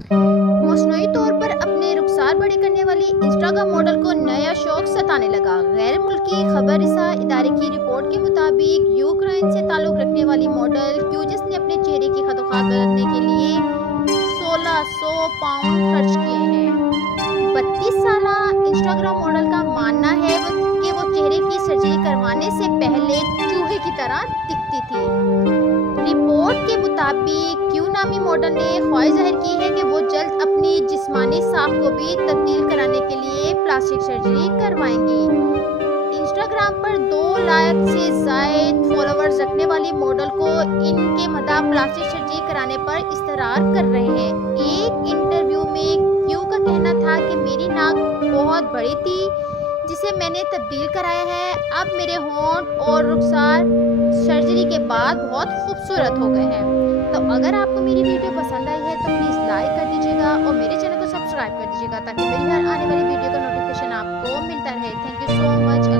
मसनूई तौर पर अपने रुखसार बड़े करने वाली इंस्टाग्राम मॉडल को नया शौक सताने लगा। गैर मुल्की खबर रिसा इदारे की रिपोर्ट के मुताबिक यूक्रेन से ताल्लुक़ रखने वाली मॉडल क्यूजिस ने अपने चेहरे की खदोखात बदलने के लिए 1600 पाउंड खर्च किए हैं। 32 साला इंस्टाग्राम मॉडल का मानना है कि वो चेहरे की सर्जरी करवाने से पहले चूहे की तरह दिखती थी। रिपोर्ट के मुताबिक क्यू नामी मॉडल ने ख्वाहिश जाहिर की है कि वो जल्द अपनी जिस्मानी साख को भी तब्दील कराने के लिए प्लास्टिक सर्जरी करवाएंगी। इंस्टाग्राम पर 2 लाख से ज़ायद फॉलोअर्स रखने वाली मॉडल को इनके मदा प्लास्टिक सर्जरी कराने पर इस्तरार कर रहे हैं। एक इंटरव्यू में क्यू का कहना था कि मेरी नाक बहुत बड़ी थी जिसे मैंने तब्दील कराया है। अब मेरे होंठ और रुखसार सर्जरी के बाद बहुत खूबसूरत हो गए हैं। तो अगर आपको मेरी वीडियो पसंद आई है तो प्लीज़ लाइक कर दीजिएगा और मेरे चैनल को सब्सक्राइब कर दीजिएगा ताकि मेरी हर आने वाली वीडियो का नोटिफिकेशन आपको मिलता रहे। Thank you so much.